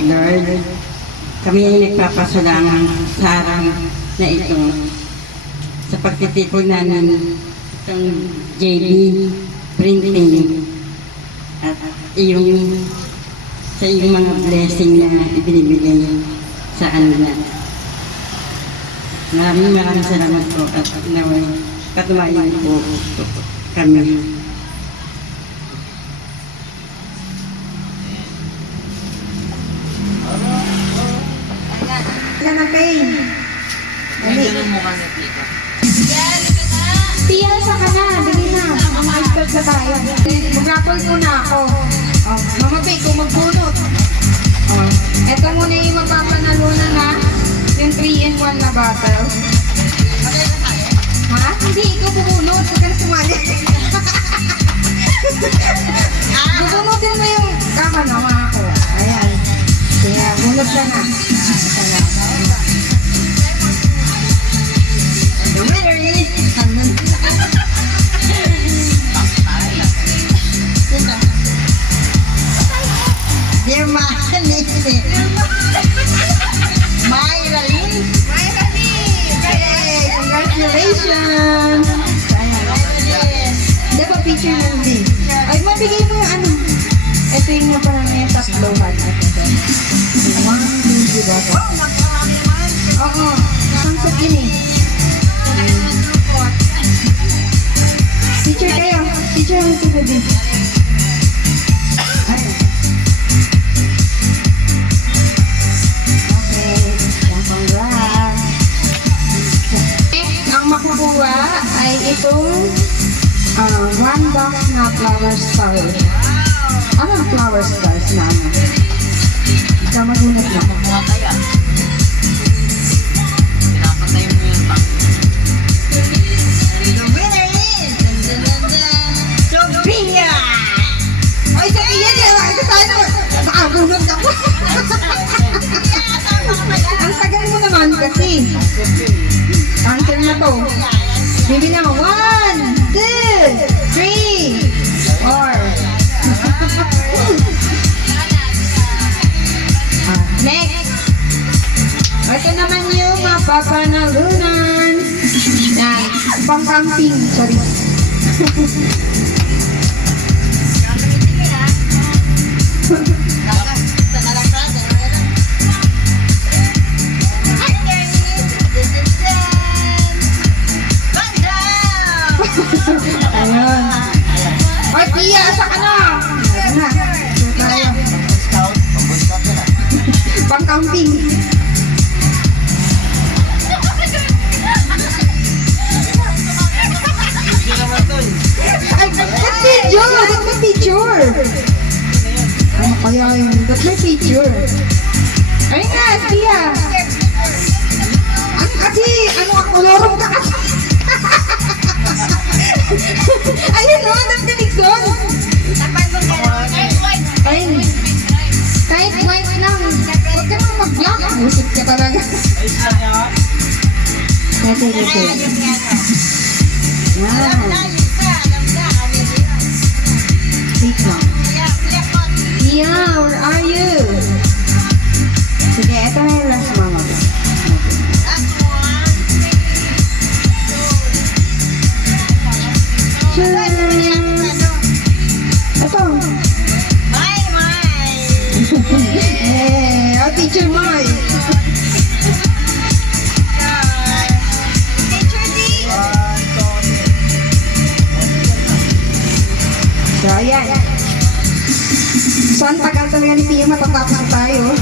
Lord, kami ay nagpapasalamat sa araw na ito sa pagtitipon namin itong JB printing at sa iyong mga blessing na ibinibigay sa kanila. Maraming salamat po at naway katumayan po kami. Ilan ang pain? Ganyan ang mukha ni Tita. Pia, sa ka na. Dali na. Mag-start na tayo. Mag-apple muna ako. Oh, Mama Pay, kung magbunot. Oh, ito muna yung magpapanalunan na yung 3-in-1 na bottle. Ha? Hindi, ikaw bubunot. Huwag ka na sumali. Bubunutin mo yung mga ako. Ayan. Kaya, bunot ka na. Ayan. The winner is... Dear Mahalit. Myra Lee. Yay! Congratulations! Dapat picture ng din. Ay, mabigay mo yung ano. Ito yung parang yung tatlohan. Yung 1, 2, 3 bottle. Oo. Samsat yun eh. Picture kayo. Picture mo sila din. Ay. Okay. Congrats. Ang makukuha ay itong 1 box na flower stars. Anong flower stars na ano? Ikaw magunat na. Mukha kaya. Pinapatay mo yung tank. The winner is... Sophia! Oy, Sophia, di ba? Ito tayo naman. Nakagunot ako. Ang tagal mo naman kasi. Answer na to. Bibi naman. 1, 2, 3, 4. Next. Ito naman yung mapapanalunan. Yan. Pang-camping. Sorry. Ayun. Oy, Pia, asa ka na? Ayan na. Tayo. Pang-camping. Ay, ba't picture? Ba't may picture? Ano kaya yun? Ba't may picture? Ayun nga, Pia. Ano kasi? Ano ako? Lorong ka kasi. Ayun o, nagkanig doon. Ayun. Kahit white lang. Huwag ka nang mag-block. Busip ka talaga. Ito. Yan. Wait lang. Yeah, where are you? Sige, ito na yung last mama. Ito. Eh, oh, teacher Mai. So, ayan. So, ang tagal talaga ni Pia, matatapos na tayo.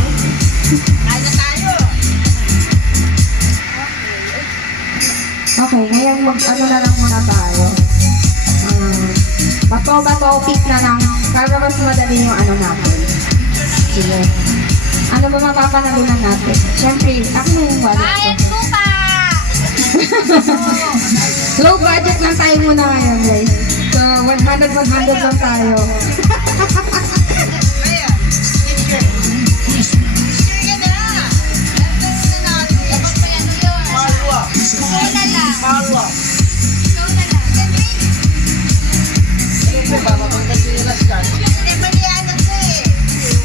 Okay, ngayon mag-ano na lang muna tayo. Bato-pick na lang. Para mas madali yung ano natin. Sige. Ano ba mapapanalunan natin? Siyempre, ako na yung wallet ko. Low budget lang tayo muna ngayon, guys. So, 100 lang tayo.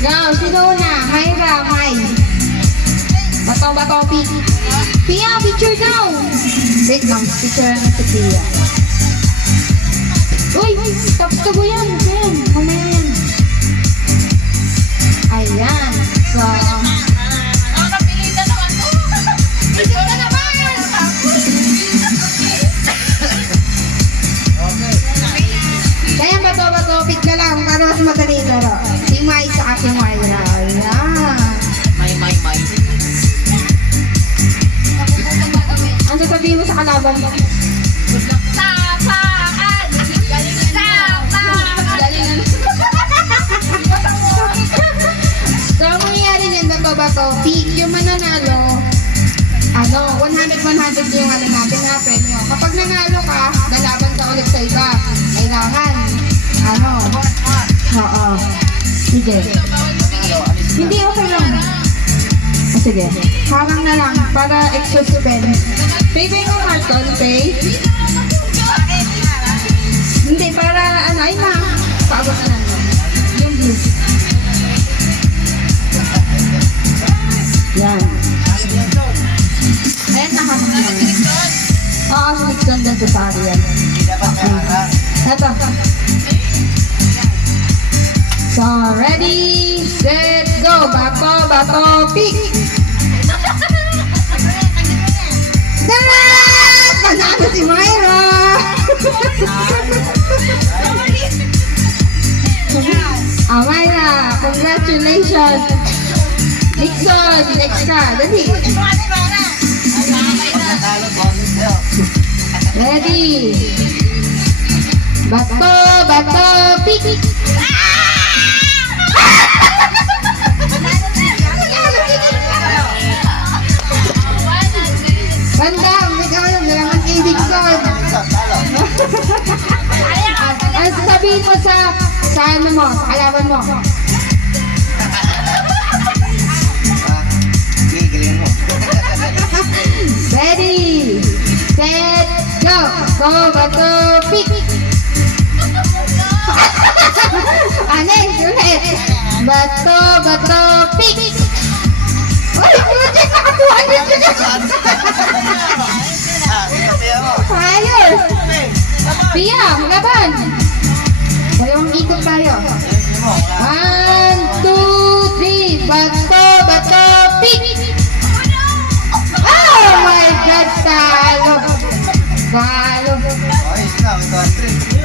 Go, sino una? Myra, bato, pick. Pia, picture daw. Wait lang, picture na si Pia. Uy, tapos tubo yan. Ayan, mamaya yan. Ayan. So, kaya bato, pick na lang para mas madali laro. Si Mai sa aking Myra. Ayan. May. Ano sasabihin mo sa kalaban mo? Tapakan! Tapakan! So, ang mangyayari niyan, bato, pick yung mananalo, 100 yung ano natin na premyo. Kapag nanalo ka, lalaban ka ulit sa iba. Kailangan, oo. Sige. Hindi, okay lang. Sige. Harang na lang para extra spend. Pay ba yung Marton? Pay? Hindi, para ay na. Paabot na lang. Yung blue. Yan. Ayan, nakakas na yan. Oo, si Nixon dyan sa sari yan. Eto. So, ready, set, go. Bato, pick. Darat! Panalo si Myra! Myra, congratulations! Nixon, next ka, dali. Ready? Bato, pick! Banda, may kawalan, galaman kay Dixon. Ano sasabihin mo sa ano mo, sa kalaban mo? Ready, set, go! Bato, pick! Ulit! Bato, pick! Uy, project nakakuha dito na! Ayos! Pia, laban! Dalawang ikot tayo. 1, 2, 3, bato, pick! Oh my God, talo!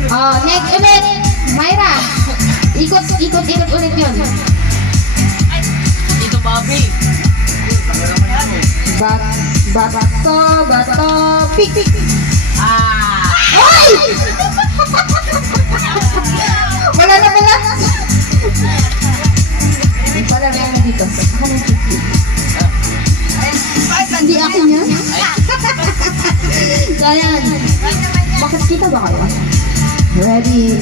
Oh, next ulit! Myra! Ikot ulit yun. Dito, Bobby. Bato, pick! Ay! Wala na pala! Wala na dito. Hindi akin yan? So, ayan. Bakit kita ba kayo? Ready?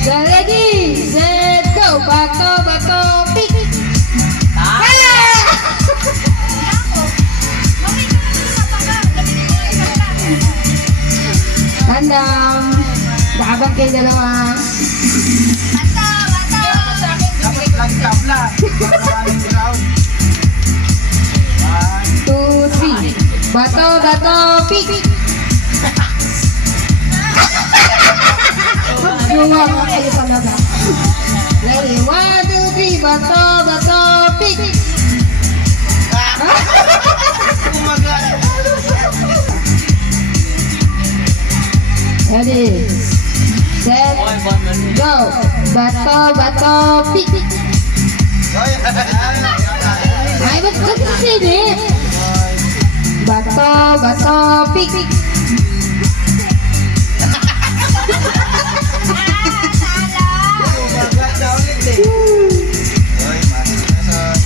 So, ready? Set, go! Bato, pick! Bandam! Nakabang kayo dalawa. Two, three. Bato, pick! Magluwa mo kayo talaga. Ready? 1, 2, 3. Bato, pick! Ready? Set, go! Bato, pick! Ay, ba't nagsisilip? Bato, pick!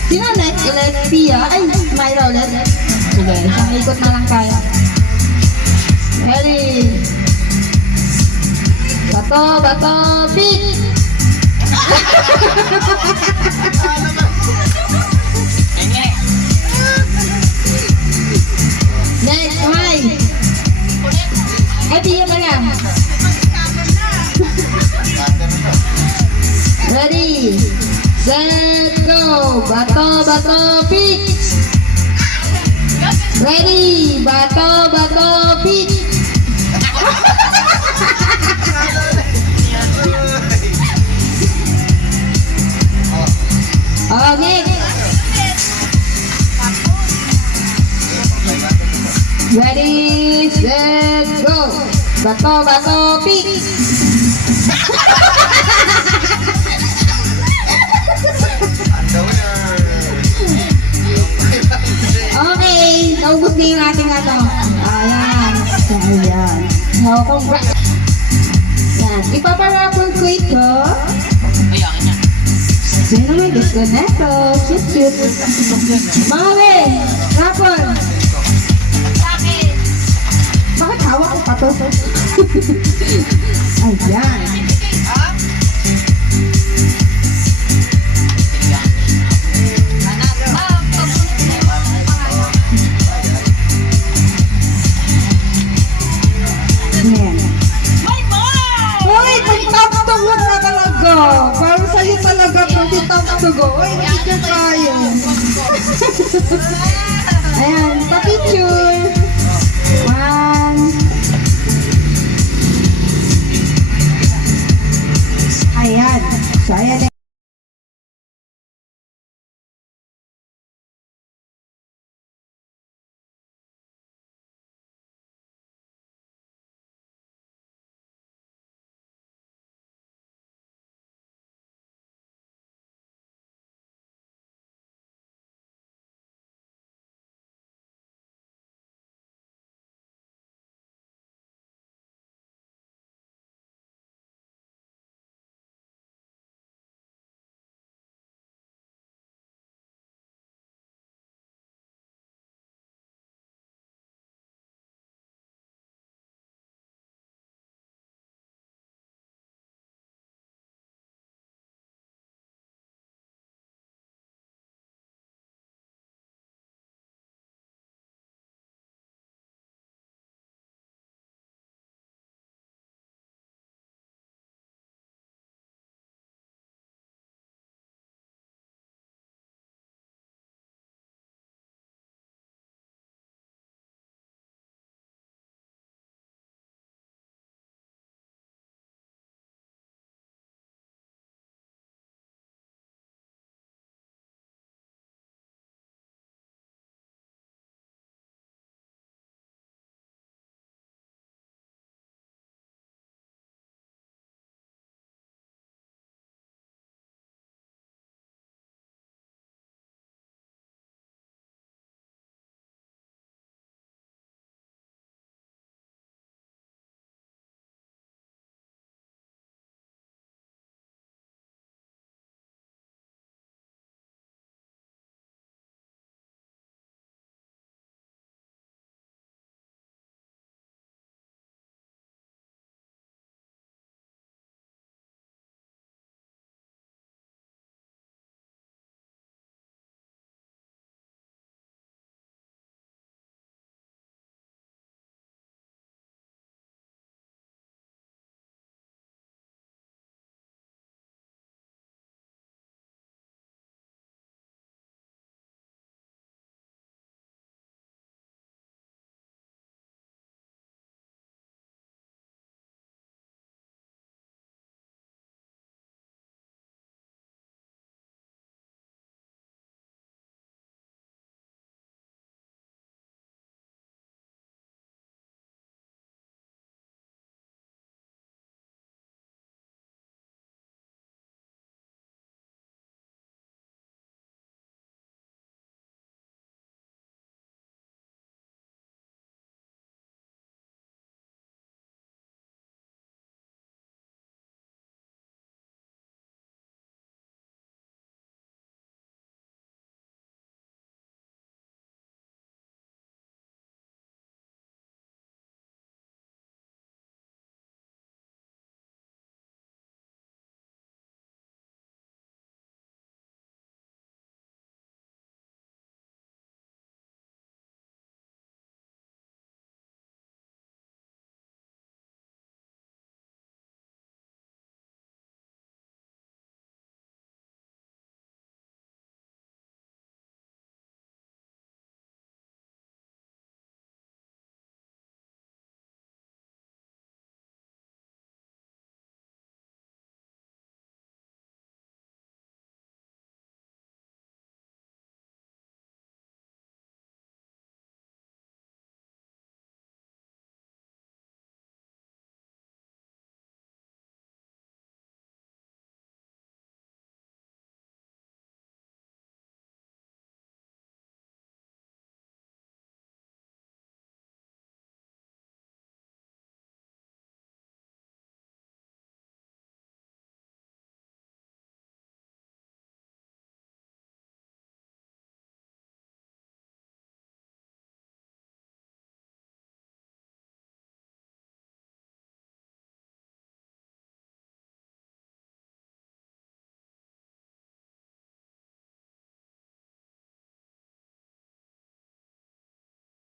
Sino next ulit? Pia? Ay, Myra ulit. Sige, isang ikot na lang kaya. Ready? Bato, pick! set, go! Bato, bato, pick! Ready! Bato, bato, pick! Okay. Ready, set, go! Bato, bato, pick! Okay, naubos na yung ating ato. Ayan. Ayan. So, congrats. Yan. Ipaparaffle ko ito. Ay, akin yan. Sino naman gusto neto? Cute, cute. Mami! Raffle! Bakit hawak ko pa to? Ayan. Ayan. Uy, may top to go na talaga. Para sa'yo talaga kung si top to go. Uy, picture tayo. Ayan, pa-picture. One. Ayan. So, ayan.